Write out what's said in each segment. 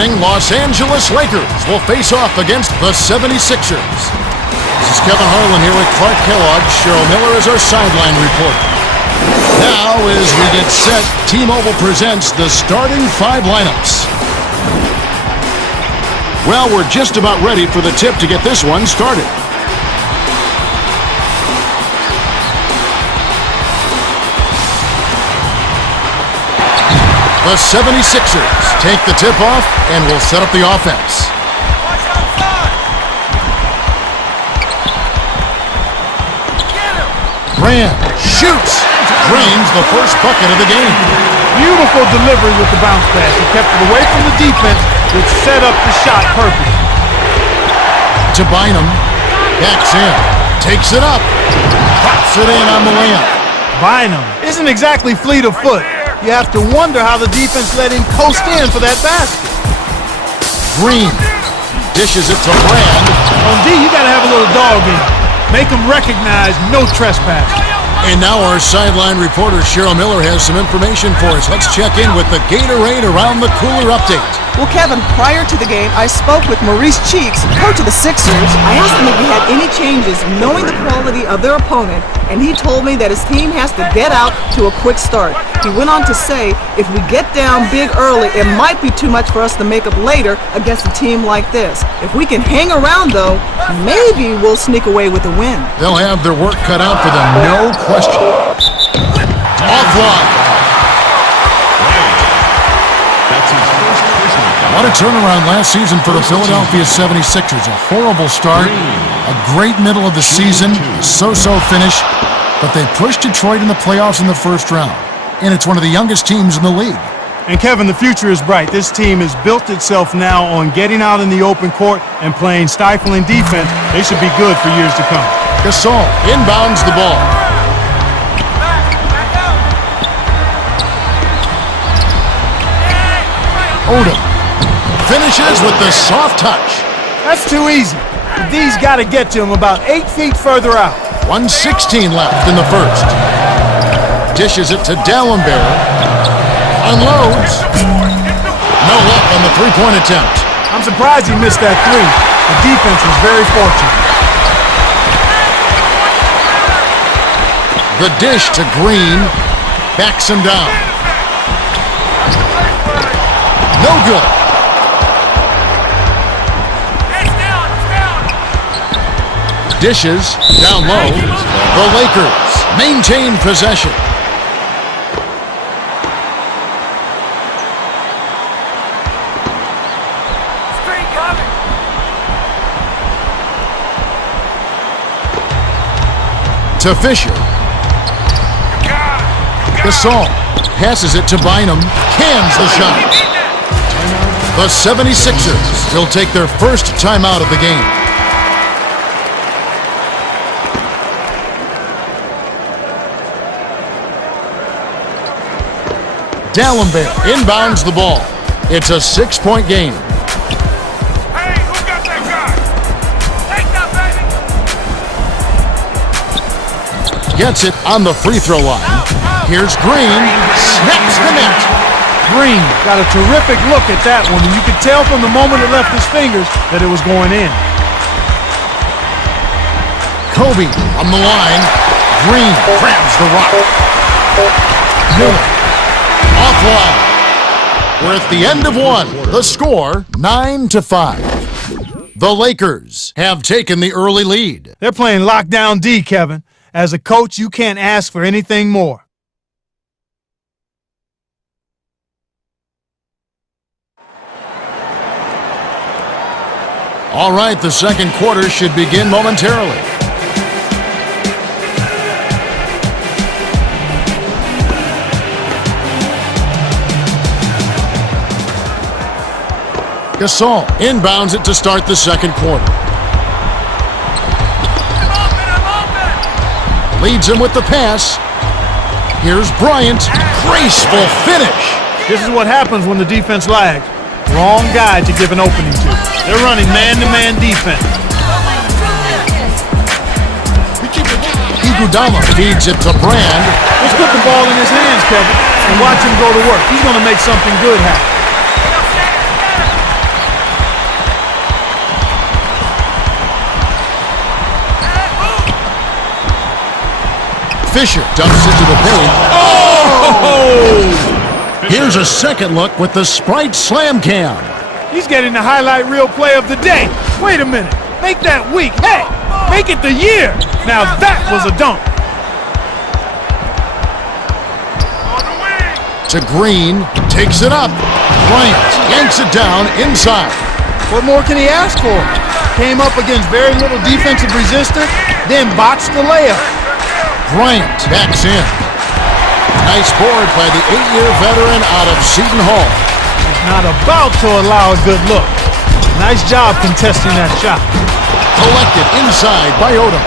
Los Angeles Lakers will face off against the 76ers. This is Kevin Harlan here with Clark Kellogg. Cheryl Miller is our sideline reporter. Now, as we get set, T-Mobile presents the starting five lineups. Well, we're just about ready for the tip to get this one started. The 76ers take the tip off and will set up the offense. Brand shoots, drains the first bucket of the game. Beautiful delivery with the bounce pass. He kept it away from the defense, which set up the shot perfectly. To Bynum, backs in, takes it up, pops it in on the layup. Bynum isn't exactly fleet of foot. You have to wonder how the defense let him coast in for that basket. Green dishes it to Brand. On D, you got to have a little dog in. Make him recognize no trespassing. And now our sideline reporter Cheryl Miller has some information for us. Let's check in with the Gatorade Around the Cooler update. Well, Kevin, prior to the game, I spoke with Maurice Cheeks, coach of the Sixers. I asked him if he had any changes knowing the quality of their opponent, and he told me that his team has to get out to a quick start. He went on to say, if we get down big early, it might be too much for us to make up later against a team like this. If we can hang around, though, maybe we'll sneak away with a win. They'll have their work cut out for them, no question. Offline. What a turnaround last season for the Philadelphia 76ers. A horrible start, a great middle of the season, a so-so finish, but they pushed Detroit in the playoffs in the first round. And it's one of the youngest teams in the league. And Kevin, the future is bright. This team has built itself now on getting out in the open court and playing stifling defense. They should be good for years to come. Gasol inbounds the ball. Odom finishes with the soft touch. That's too easy. The D's got to get to him about 8 feet further out. 1:16 left in the first. Dishes it to Dallenberg. Unloads. No luck on the three-point attempt. I'm surprised he missed that three. The defense was very fortunate. The dish to Green. Backs him down. No good. Dishes down low. The Lakers maintain possession. To Fisher. Gasol passes it to Bynum. Cans the shot. The 76ers will take their first timeout of the game. Dallenberg inbounds the ball. It's a 6-point game. Hey, who got that guy? Take that, baby! Gets it on the free throw line. Here's Green. Snaps the net. Green got a terrific look at that one, and you could tell from the moment it left his fingers that it was going in. Kobe on the line. Green grabs the rock. Miller offline. We're at the end of one. The score, 9-5. The Lakers have taken the early lead. They're playing lockdown D, Kevin. As a coach, you can't ask for anything more. All right, the second quarter should begin momentarily. Gasol inbounds it to start the second quarter. Leads him with the pass. Here's Bryant. Graceful finish. This is what happens when the defense lags. Wrong guy to give an opening to. They're running man-to-man defense. Iguodala feeds it to Brand. Let's put the ball in his hands, Kevin, and watch him go to work. He's going to make something good happen. Fisher dumps it to the paint. Oh! Here's a second look with the Sprite Slam Cam. He's getting the highlight reel play of the day. Wait a minute. Make that week. Hey, make it the year. Now that was a dunk. On the wing. To Green, takes it up. Bryant yanks it down inside. What more can he ask for? Came up against very little defensive resistance, then botched the layup. Bryant backs in. Nice board by the 8-year veteran out of Seton Hall. He's not about to allow a good look. Nice job contesting that shot. Collected inside by Odom.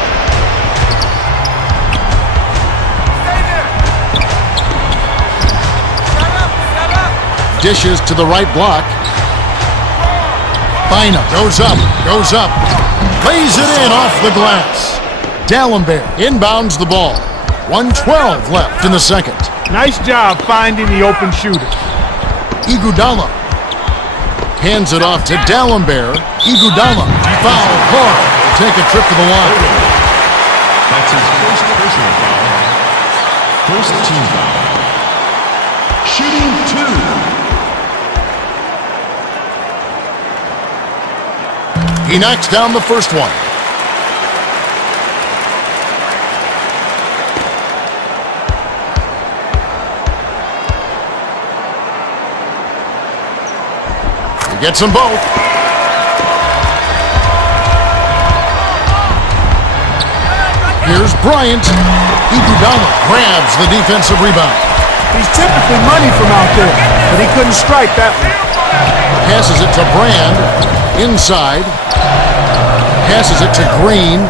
Dishes to the right block. Bynum goes up, lays it in off the glass. D'Alembert inbounds the ball. 1:12 left in the second. Nice job finding the open shooter. Iguodala hands it off to D'Alembert. Iguodala foul call. Take a trip to the line. That's his first personal foul. First team foul. Shooting 2. He knocks down the first one. He gets them both. Here's Bryant. Iguodala grabs the defensive rebound. He's typically money from out there, but he couldn't strike that one. Passes it to Brand. Inside. Passes it to Green.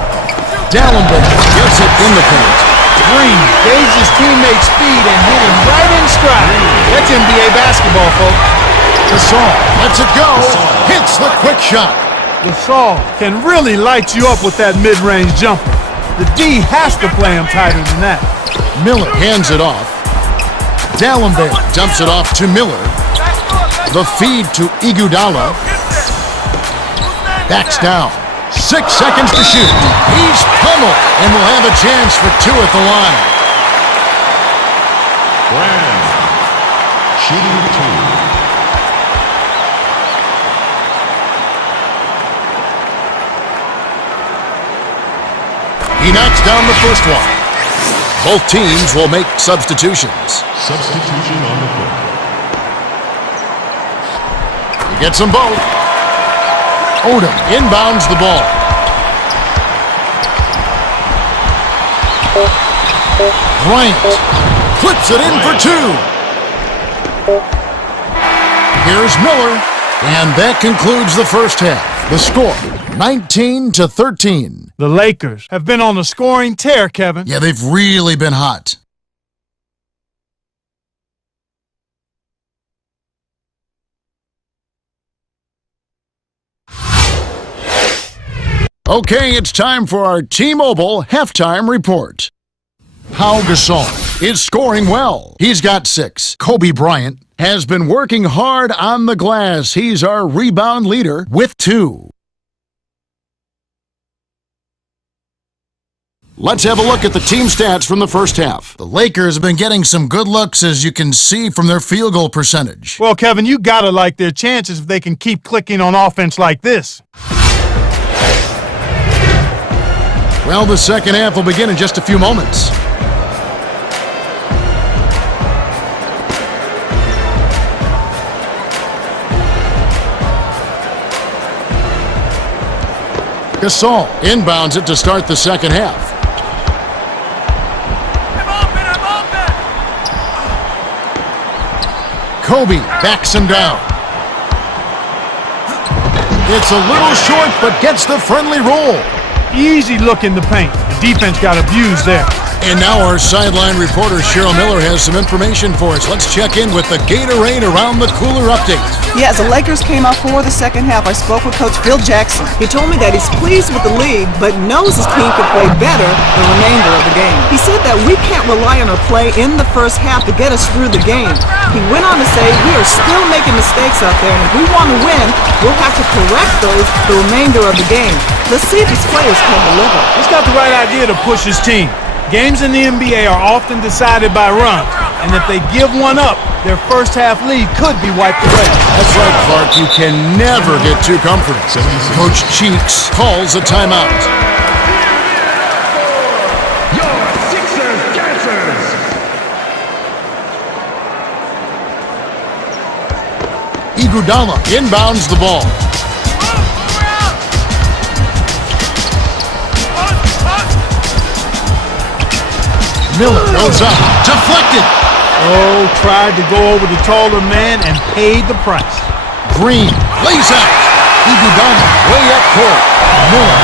D'Alembert gets it in the paint. Green gauged his teammate's speed and hit him right in stride. That's NBA basketball, folks. Gasol lets it go. Hits the quick shot. Gasol can really light you up with that mid-range jumper. The D has to play him tighter than that. Miller hands it off. D'Alembert dumps it off to Miller. The feed to Iguodala. Backs down. 6 seconds to shoot. He's pummeled and will have a chance for 2 at the line. Brand. Shooting 2. He knocks down the first one. Both teams will make substitutions. Substitution on the court. He gets them both. Odom inbounds the ball. Bryant flips it in for 2. Here's Miller, and that concludes the first half. The score, 19-13. The Lakers have been on a scoring tear, Kevin. Yeah, they've really been hot. Okay, it's time for our T-Mobile halftime report. Pau Gasol is scoring well. He's got 6. Kobe Bryant has been working hard on the glass. He's our rebound leader with 2. Let's have a look at the team stats from the first half. The Lakers have been getting some good looks, as you can see from their field goal percentage. Well, Kevin, you gotta like their chances if they can keep clicking on offense like this. Well, the second half will begin in just a few moments. Gasol inbounds it to start the second half. Kobe backs him down. It's a little short, but gets the friendly roll. Easy look in the paint. The defense got abused there. And now our sideline reporter Cheryl Miller has some information for us. Let's check in with the Gatorade Around the Cooler update. Yeah, as the Lakers came out for the second half, I spoke with Coach Phil Jackson. He told me that he's pleased with the league, but knows his team could play better the remainder of the game. He said that we can't rely on our play in the first half to get us through the game. He went on to say we are still making mistakes out there, and if we want to win, we'll have to correct those the remainder of the game. Let's see if his players can deliver. He's got the right idea to push his team. Games in the NBA are often decided by runs, and if they give one up, their first half lead could be wiped away. That's right, Clark. You can never get too comfortable. Coach Cheeks calls a timeout. Your Sixers dancers. Iguodala inbounds the ball. Miller goes up. Deflected. Oh, tried to go over the taller man and paid the price. Green lays out. Iguodala way up court. Miller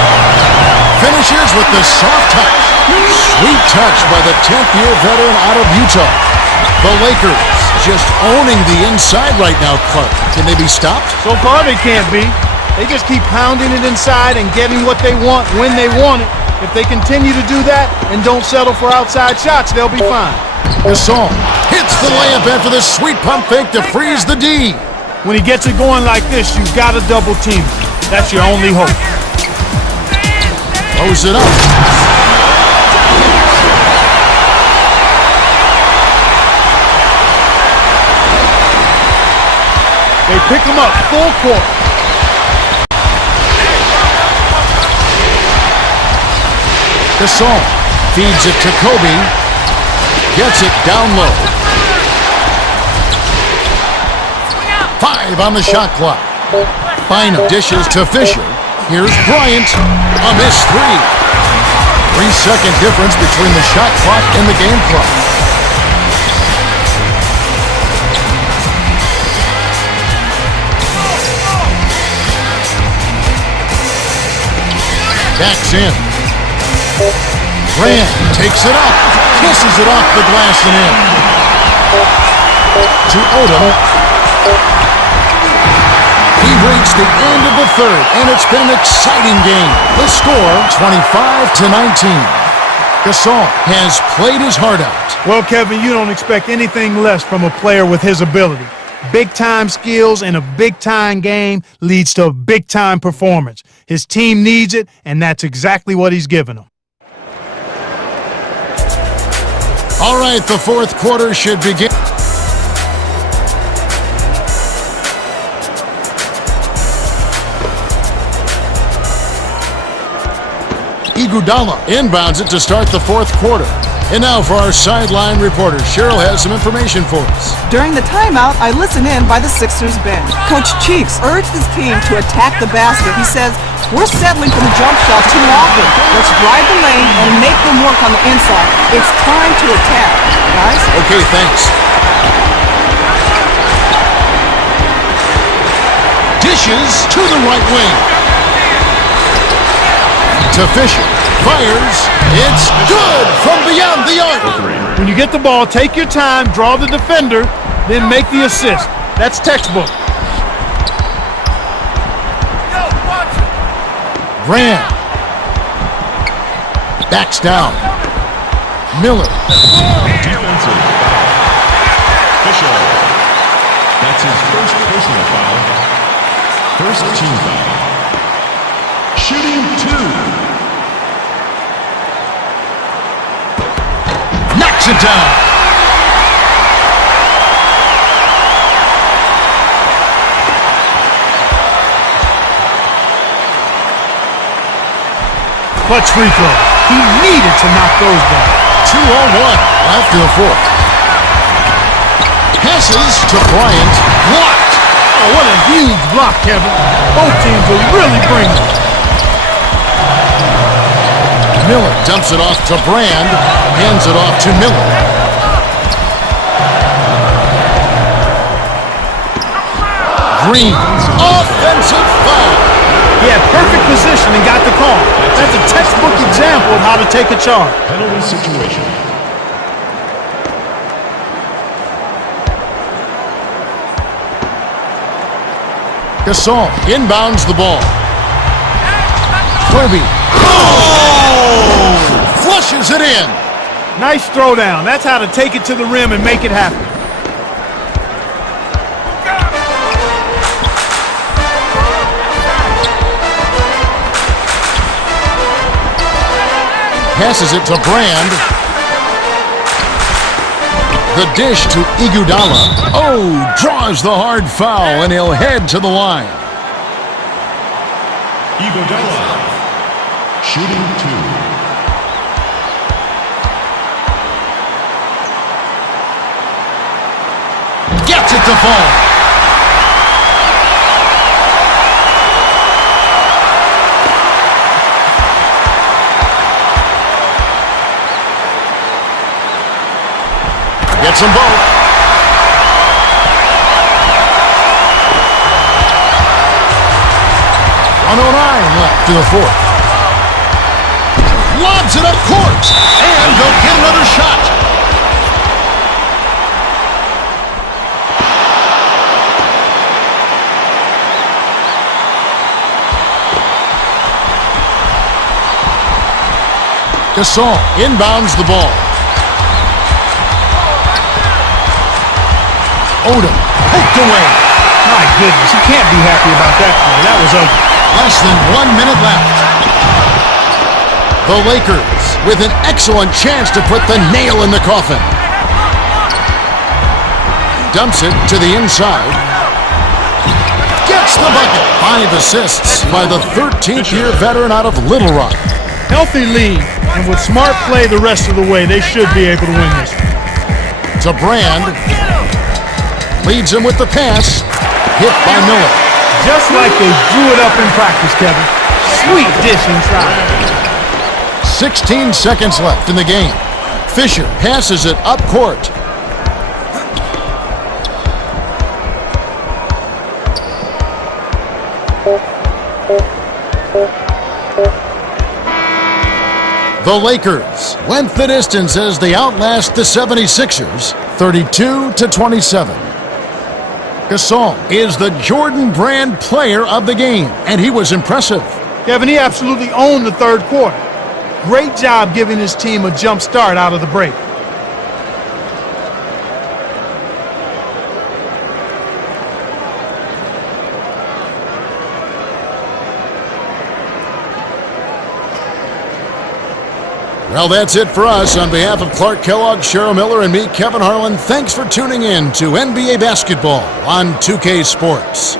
finishes with the soft touch. Sweet touch by the 10th-year veteran out of Utah. The Lakers just owning the inside right now, Clark. Can they be stopped? So far they can't be. They just keep pounding it inside and getting what they want when they want it. If they continue to do that and don't settle for outside shots, they'll be fine. Gasol hits the layup after the sweet pump fake to freeze the D. When he gets it going like this, you've got to double team him. That's your only hope. Throws it up. They pick him up full court. Gasol feeds it to Kobe. Gets it down low. 5 on the shot clock. Bynum dishes to Fisher. Here's Bryant. A missed 3. 3-second difference between the shot clock and the game clock. Backs in. Grant takes it up. Kisses it off the glass and in. To Odom. We've reached the end of the third, and it's been an exciting game. The score, 25-19. Gasol has played his heart out. Well, Kevin, you don't expect anything less from a player with his ability. Big-time skills in a big-time game leads to a big-time performance. His team needs it, and that's exactly what he's given them. All right, the fourth quarter should begin. Iguodala inbounds it to start the fourth quarter. And now for our sideline reporter, Cheryl has some information for us. During the timeout, I listened in by the Sixers bench. Coach Cheeks urged his team to attack the basket. He says, "We're settling for the jump shot too often. Let's drive the lane and make them work on the inside. It's time to attack, guys." Okay, thanks. Dishes to the right wing. To Fisher. Fires. It's good from beyond the arc. When you get the ball, take your time, draw the defender, then make the assist. That's textbook. Graham. Backs down. Miller. Defensive foul. Fisher. That's his first personal foul. First team foul. Shooting 2. Knocks it down. Clutch free throw. He needed to knock those down. 2:01 after the fourth. Passes to Bryant. Blocked. Oh, what a huge block, Kevin. Both teams will really bring it. Miller dumps it off to Brand. Hands it off to Miller. Green. Offensive foul. He had perfect position and got the call. That's a textbook example of how to take a charge. Penalty situation. Gasol inbounds the ball. Kobe. Oh! Flushes it in. Nice throwdown. That's how to take it to the rim and make it happen. passes it to Brand. The dish to Iguodala. Oh, draws the hard foul, and he'll head to the line. Iguodala, shooting 2. Gets it to fall. Gets them both. .109 left to the fourth. Lobs it up court. And they'll get another shot. Gasol inbounds the ball. Odom poked away. My goodness, he can't be happy about that play. That was ugly. Less than 1 minute left. The Lakers with an excellent chance to put the nail in the coffin. Dumps it to the inside. Gets the bucket. 5 assists by the 13th-year veteran out of Little Rock. Healthy lead, and with smart play the rest of the way, they should be able to win this. To Brand. Leads him with the pass. Hit by Miller. Just like they drew it up in practice, Kevin. Sweet dish inside. 16 seconds left in the game. Fisher passes it up court. The Lakers went the distance as they outlast the 76ers, 32-27. Gasol is the Jordan Brand player of the game, and he was impressive. Kevin, he absolutely owned the third quarter. Great job giving his team a jump start out of the break. Well, that's it for us. On behalf of Clark Kellogg, Cheryl Miller, and me, Kevin Harlan, thanks for tuning in to NBA Basketball on 2K Sports.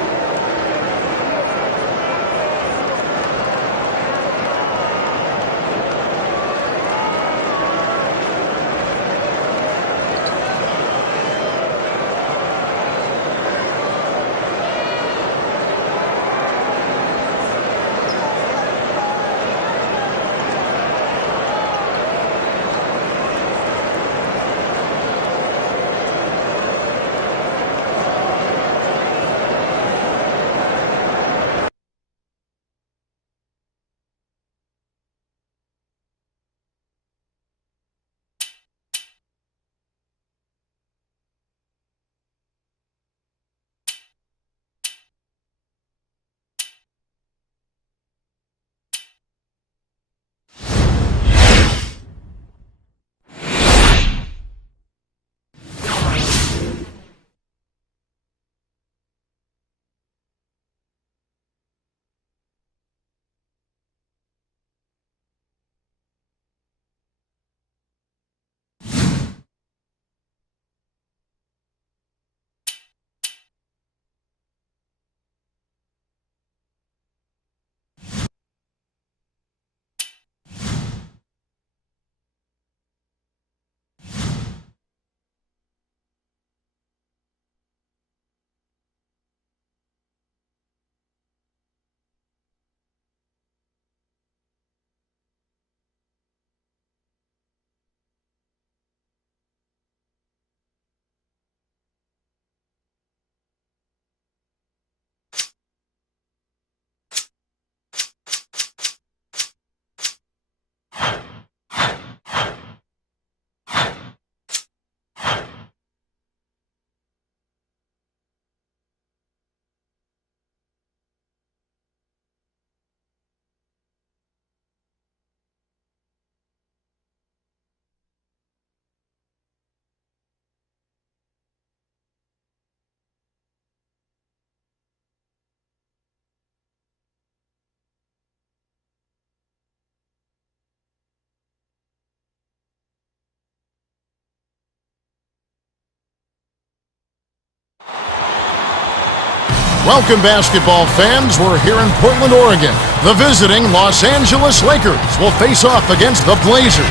Welcome, basketball fans. We're here in Portland, Oregon. The visiting Los Angeles Lakers will face off against the Blazers.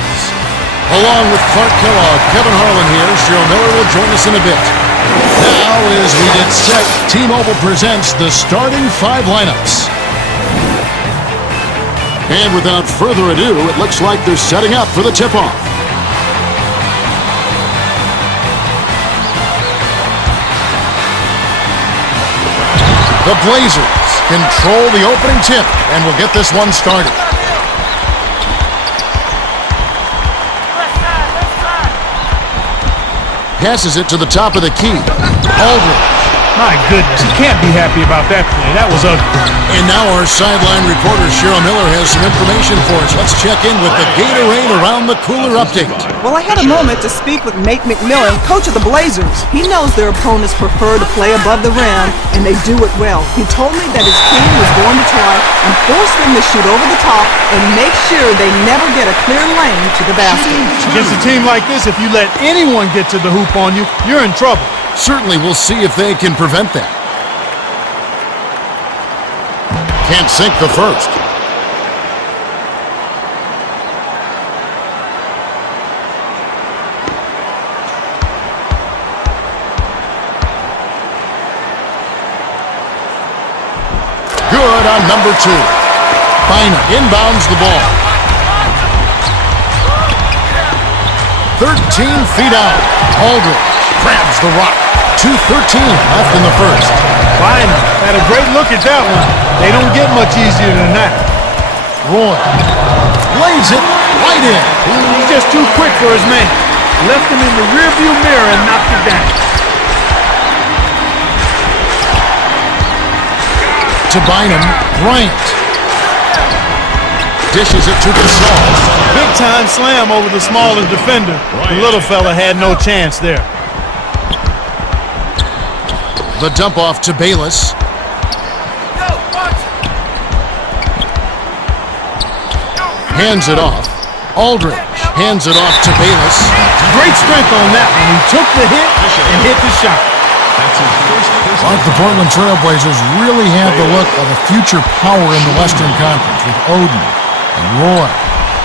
Along with Clark Kellogg, Kevin Harlan here. Cheryl Miller will join us in a bit. Now, as we get set, T-Mobile presents the starting five lineups. And without further ado, it looks like they're setting up for the tip-off. The Blazers control the opening tip and will get this one started. Passes it to the top of the key. Aldridge. My goodness, he can't be happy about that play. That was ugly. And now our sideline reporter, Cheryl Miller, has some information for us. Let's check in with the Gatorade Around the Cooler update. Well, I had a moment to speak with Nate McMillan, coach of the Blazers. He knows their opponents prefer to play above the rim, and they do it well. He told me that his team was going to try and force them to shoot over the top and make sure they never get a clear lane to the basket. Against a team like this, if you let anyone get to the hoop on you, you're in trouble. Certainly, we'll see if they can prevent that. Can't sink the first. Good on number two. Bynum inbounds the ball. 13 feet out. Aldridge grabs the rock. 2:13 left in the first. Bynum had a great look at that one. They don't get much easier than that. Roy lays it right in. He's just too quick for his man. Left him in the rearview mirror and knocked it down. To Bynum, Bryant. Dishes it to Gasol. Big time slam over the smaller defender. The little fella had no chance there. The dump off to Bayless. Hands it off. Aldridge hands it off to Bayless. Great strength on that one. He took the hit and hit the shot. Like the Portland Trail Blazers really have the look of a future power in the Western Conference with Oden and Roy.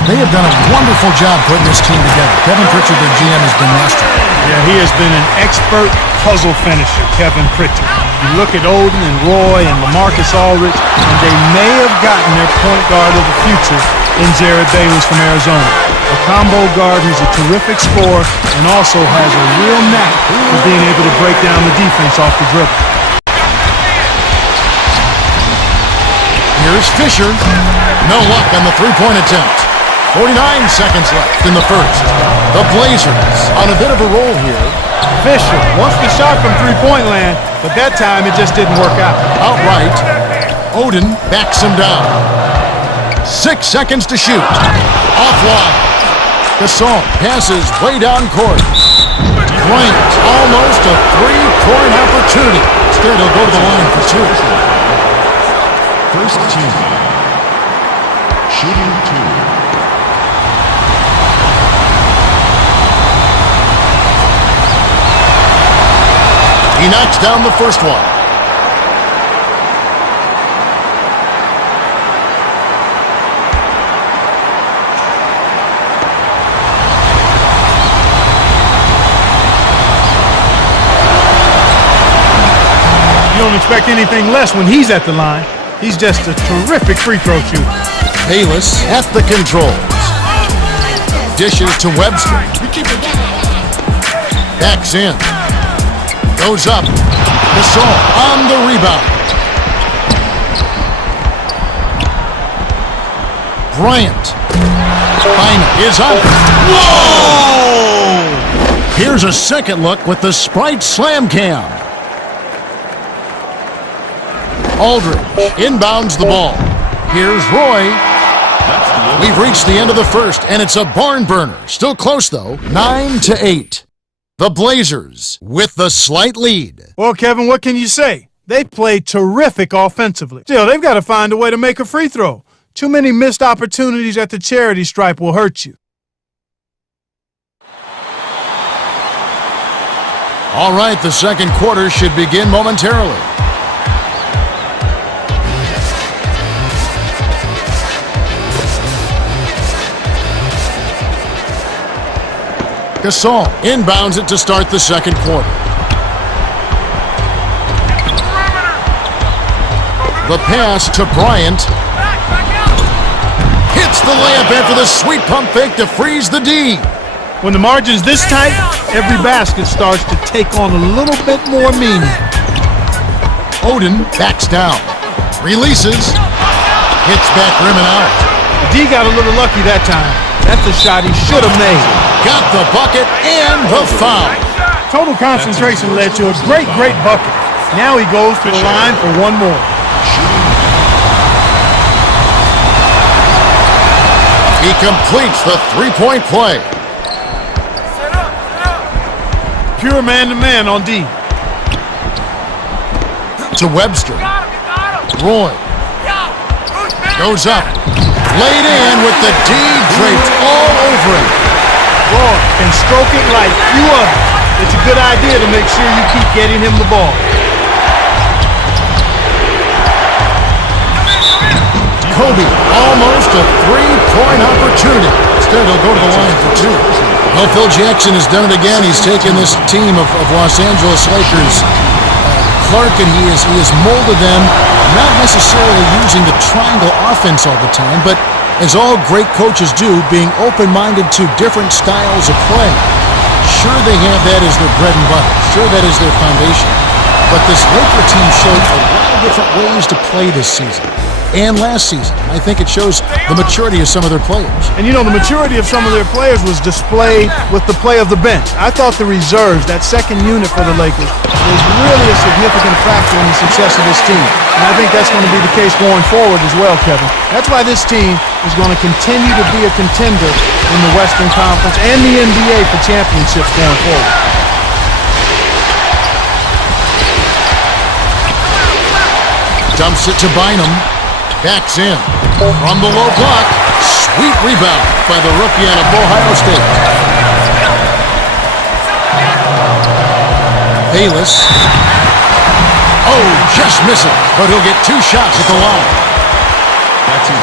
They have done a wonderful job putting this team together. Kevin Pritchard, their GM, has been masterful. Yeah, he has been an expert puzzle finisher, Kevin Pritchard. You look at Oden and Roy and LaMarcus Aldridge, and they may have gotten their point guard of the future in Jared Bayless from Arizona. A combo guard who's a terrific scorer and also has a real knack for being able to break down the defense off the dribble. Here's Fisher. No luck on the three-point attempt. 49 seconds left in the first. The Blazers on a bit of a roll here. Fisher wants the shot from three-point land, but that time it just didn't work out. Outright, Oden backs him down. 6 seconds to shoot. Offline. Gasol passes way down court. Bryant, almost a three-point opportunity. Instead, he'll go to the line for two. First team. Shooting two. He knocks down the first one. You don't expect anything less when he's at the line. He's just a terrific free throw shooter. Bayless at the controls. Dishes to Webster. Backs in. Goes up. Gasol on the rebound. Bryant. Bynum is up. Whoa! Here's a second look with the Sprite Slam Cam. Aldridge inbounds the ball. Here's Roy. We've reached the end of the first, and it's a barn burner. Still close, though. 9-8. The Blazers with the slight lead. Well, Kevin, what can you say? They played terrific offensively. Still, they've got to find a way to make a free throw. Too many missed opportunities at the charity stripe will hurt you. All right, the second quarter should begin momentarily. Gasol inbounds it to start the second quarter. The pass to Bryant. Hits the layup after the sweet pump fake to freeze the D. When the margin's this tight, every basket starts to take on a little bit more meaning. Oden backs down. Releases. Hits back rim and out. The D got a little lucky that time. That's a shot he should have made. Got the bucket and the foul. Total concentration led to a great bucket. Now he goes to the line for one more. He completes the three-point play. Pure man-to-man on D. To Webster. Roy. Goes up. Laid in with the D draped all over him. Roy can stroke it like few others. It's a good idea to make sure you keep getting him the ball. Kobe, almost a three-point opportunity. Instead, he'll go to the line for two. Well, Phil Jackson has done it again. He's taken this team of Los Angeles Lakers, Clark, and he has molded them, not necessarily using the triangle offense all the time, but as all great coaches do, being open-minded to different styles of play. Sure, they have that as their bread and butter. Sure, that is their foundation. But this Laker team showed a lot of different ways to play this season. And last season. I think it shows the maturity of some of their players. And you know, the maturity of some of their players was displayed with the play of the bench. I thought the reserves, that second unit for the Lakers, was really a significant factor in the success of this team. And I think that's going to be the case going forward as well, Kevin. That's why this team is going to continue to be a contender in the Western Conference and the NBA for championships going forward. Dumps it to Bynum. Backs in. From the low block. Sweet rebound by the rookie out of Ohio State. Bayless. Oh, just missing. But he'll get two shots at the line.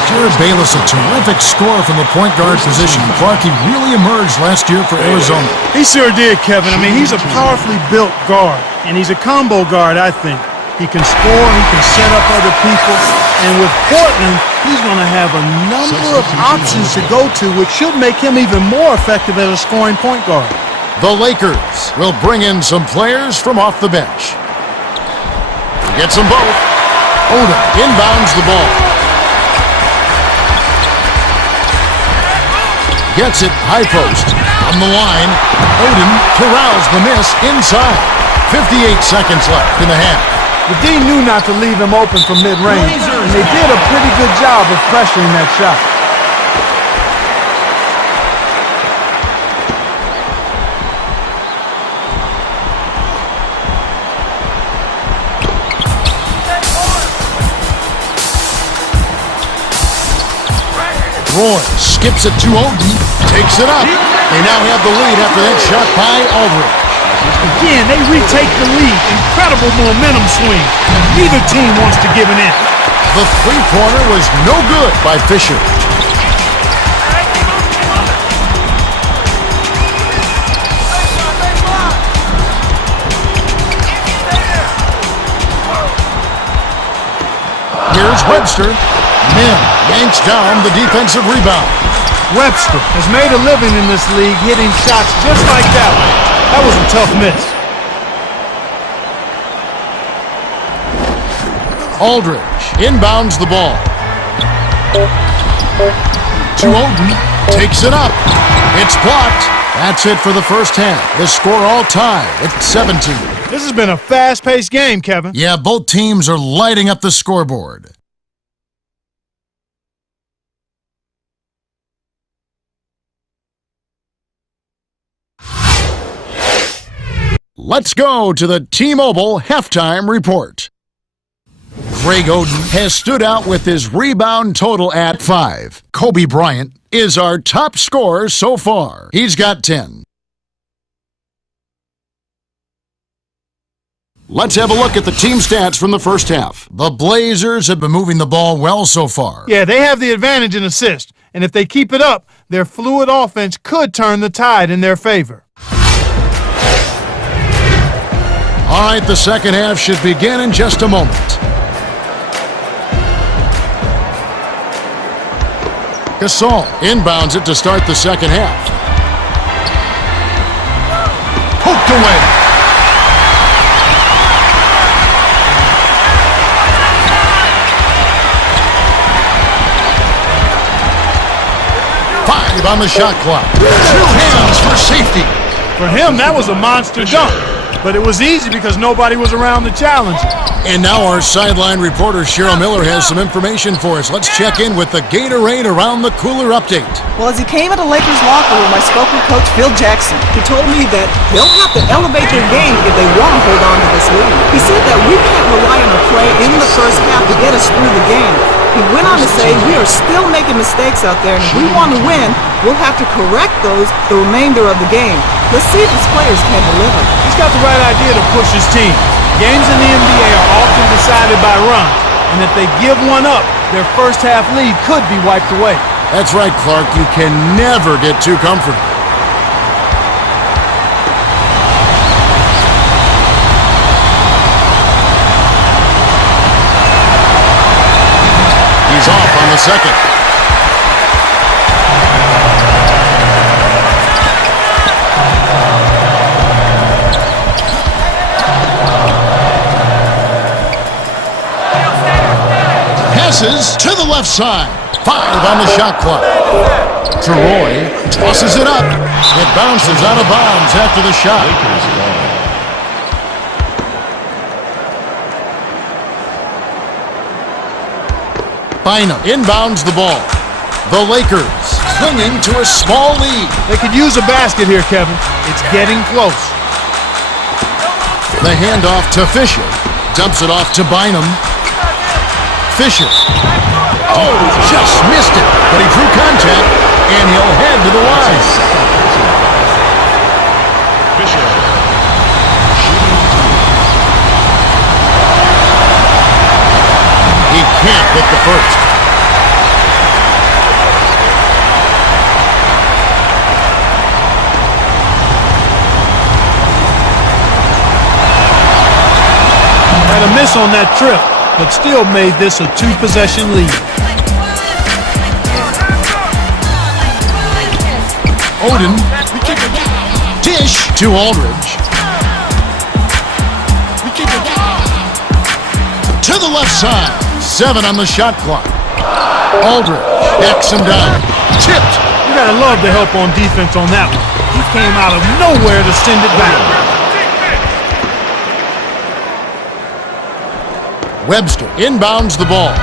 Jared Bayless, a terrific scorer from the point guard position. Clark, he really emerged last year for Arizona. He sure did, Kevin. I mean, he's a powerfully built guard. And he's a combo guard, I think. He can score, he can set up other people, and with Portland, he's going to have a number of options to go to, which should make him even more effective as a scoring point guard. The Lakers will bring in some players from off the bench. He gets them both. Oden inbounds the ball. Gets it high post. On the line, Oden corrals the miss inside. 58 seconds left in the half. The D knew not to leave him open from mid-range, and they did a pretty good job of pressuring that shot. Roy skips it to Oden, takes it up. They now have the lead after that shot by Aldridge. Again, they retake the lead. Incredible momentum swing. Neither team wants to give an inch. The three-pointer was no good by Fisher. Here's Webster. Min yanks down the defensive rebound. Webster has made a living in this league hitting shots just like that one. That was a tough miss. Aldridge inbounds the ball. To Oden. Takes it up. It's blocked. That's it for the first half. The score all tied at 17. This has been a fast-paced game, Kevin. Yeah, both teams are lighting up the scoreboard. Let's go to the T-Mobile halftime report. Greg Oden has stood out with his rebound total at 5. Kobe Bryant is our top scorer so far. He's got 10. Let's have a look at the team stats from the first half. The Blazers have been moving the ball well so far. Yeah, they have the advantage in assists, and if they keep it up, their fluid offense could turn the tide in their favor. All right, the second half should begin in just a moment. Gasol inbounds it to start the second half. Poked away. 5 on the shot clock. 2 hands for safety. For him, that was a monster dunk. But it was easy because nobody was around to challenge it. And now our sideline reporter Cheryl Miller has some information for us. Let's check in with the Gatorade Around the Cooler update. Well, as he came at the Lakers locker room, I spoke with Coach Phil Jackson. He told me that they'll have to elevate their game if they want to hold on to this lead. He said that we can't rely on a play in the first half to get us through the game. He went on to say we are still making mistakes out there, and if we want to win, we'll have to correct those the remainder of the game. Let's see if his players can deliver. He's got the right idea to push his team. Games in the NBA are often decided by runs, and if they give one up, their first half lead could be wiped away. That's right, Clark. You can never get too comfortable. He's off on the second. Passes to the left side. 5 on the shot clock. Troy tosses it up. It bounces out of bounds after the shot. Bynum inbounds the ball. The Lakers clinging to a small lead. They could use a basket here, Kevin. It's getting close. The handoff to Fisher. Dumps it off to Bynum. Fisher. Oh, just missed it. But he drew contact, and he'll head to the line. Fisher. He can't hit the first. Had a miss on that trip, but still made this a 2-possession lead. Oden. Dish to Aldridge. To the left side. 7 on the shot clock. Aldridge backs him down. Tipped. You gotta love the help on defense on that one. He came out of nowhere to send it back. Webster inbounds the ball.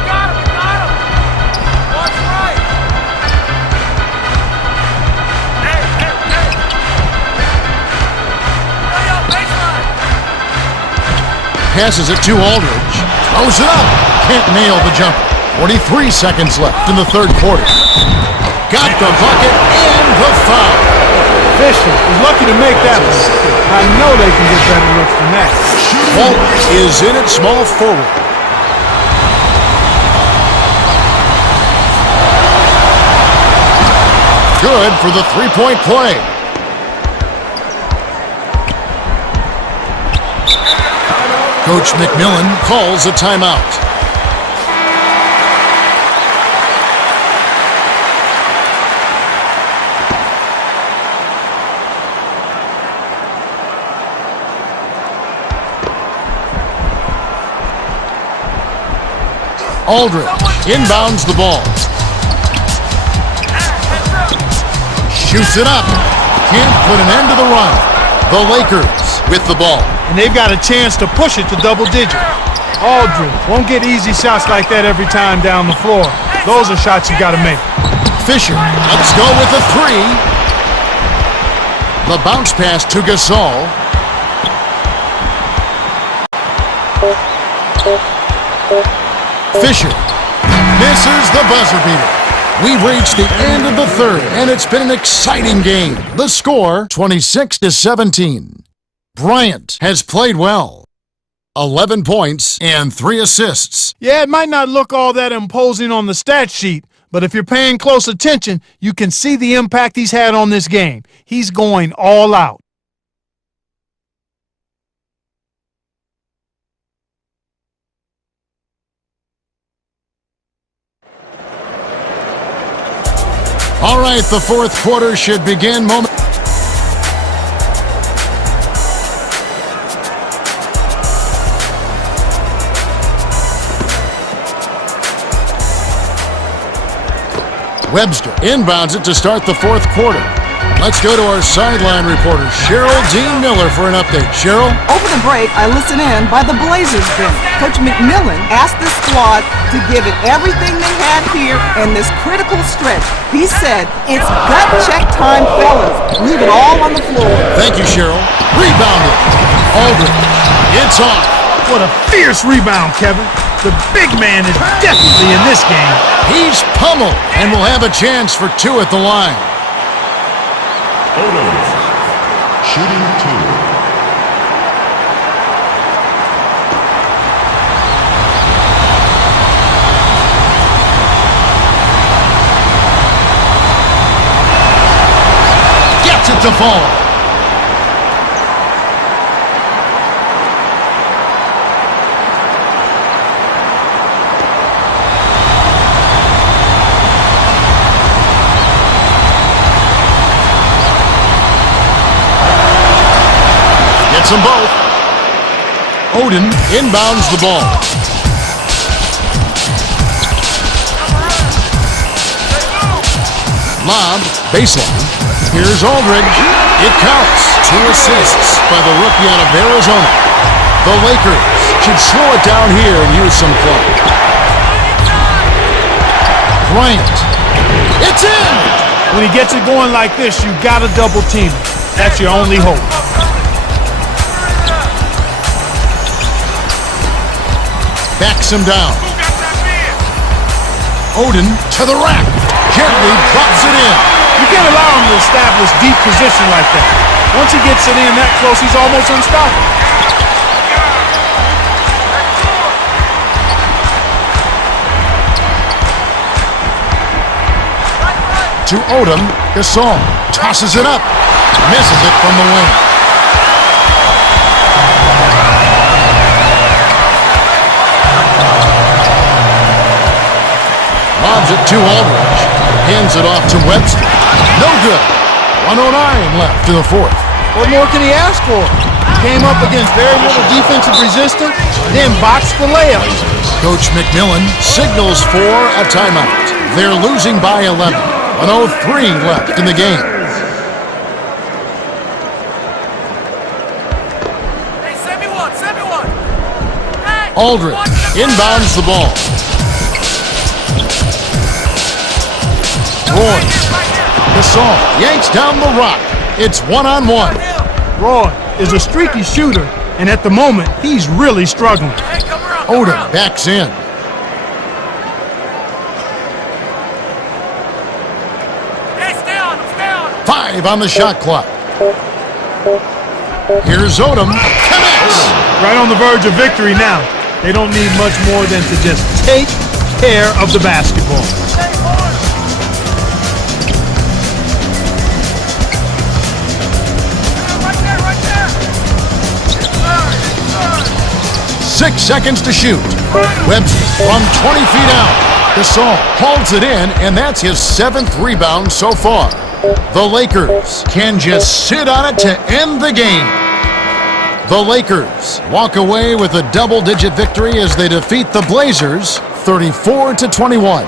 Passes it to Aldridge. Throws it up. Can't nail the jumper. 43 seconds left in the third quarter. Got the bucket and the foul. Fisher was lucky to make that one. I know they can get better looks than that. Fulton is in at small forward. Good for the three-point play. Coach McMillan calls a timeout. Aldridge inbounds the ball. Shoots it up. Can't put an end to the run. The Lakers with the ball. And they've got a chance to push it to double digit. Aldridge won't get easy shots like that every time down the floor. Those are shots you got to make. Fisher, let's go with a 3. The bounce pass to Gasol. Fisher misses the buzzer beater. We've reached the end of the third, and it's been an exciting game. The score, 26-17. Bryant has played well. 11 points and 3 assists. Yeah, it might not look all that imposing on the stat sheet, but if you're paying close attention, you can see the impact he's had on this game. He's going all out. All right, the fourth quarter should begin moment. Webster inbounds it to start the fourth quarter. Let's go to our sideline reporter, Cheryl Dean Miller, for an update. Cheryl? Over the break, I listened in by the Blazers bench. Coach McMillan asked the squad to give it everything they had here in this critical stretch. He said, "It's gut check time, fellas. Leave it all on the floor." Thank you, Cheryl. Rebounded. Aldridge. It's off. What a fierce rebound, Kevin. The big man is definitely in this game. He's pummeled and will have a chance for two at the line. Odom, shooting 2. Gets it to fall. Gets them both. Oden inbounds the ball. Lob, baseline. Here's Aldridge. It counts. 2 assists by the rookie out of Arizona. The Lakers should slow it down here and use some clock. Bryant. It's in! When he gets it going like this, you gotta double team him. That's your only hope. Backs him down. Oden to the rack. Gently drops it in. You can't allow him to establish deep position like that. Once he gets it in that close, he's almost unstoppable. To Odom, Gasol tosses it up. Misses it from the wing. Lobs it to Aldridge. Hands it off to Webster. No good. 109 left to the fourth. What more can he ask for? Came up against very little defensive resistance, then boxed the layup. Coach McMillan signals for a timeout. They're losing by 11. 1:03 left in the game. Hey, send me one. Hey, Aldridge inbounds the ball. Roy. Gasol yanks down the rock. It's 1-on-1. Roy is a streaky shooter, and at the moment, he's really struggling. Hey, come around. Odom backs in. Hey, stay on him. 5 on the shot clock. Here's Odom. Connects. Right on the verge of victory now. They don't need much more than to just take care of the basketball. Right there. 6 seconds to shoot. Webster from 20 feet out. Gasol holds it in, and that's his 7th rebound so far. The Lakers can just sit on it to end the game. The Lakers walk away with a double-digit victory as they defeat the Blazers 34-21.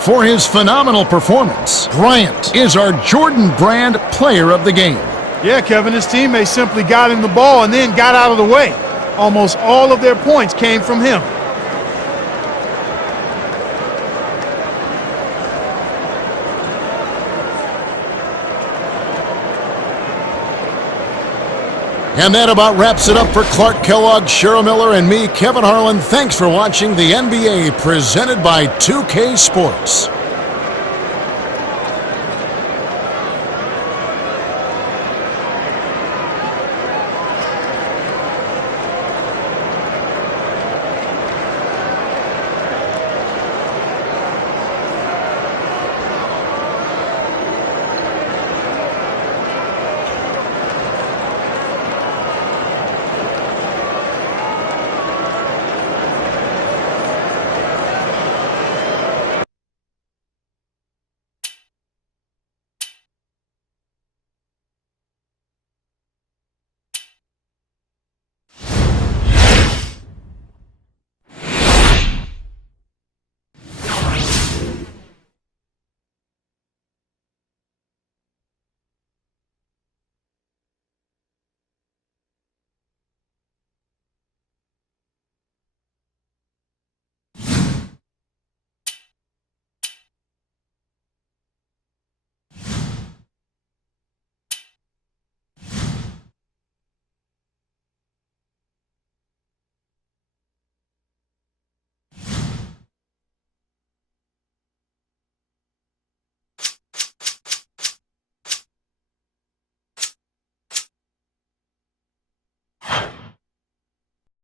For his phenomenal performance, Bryant is our Jordan Brand Player of the Game. Yeah, Kevin, his teammates simply got him the ball and then got out of the way. Almost all of their points came from him. And that about wraps it up for Clark Kellogg, Cheryl Miller, and me, Kevin Harlan. Thanks for watching the NBA presented by 2K Sports.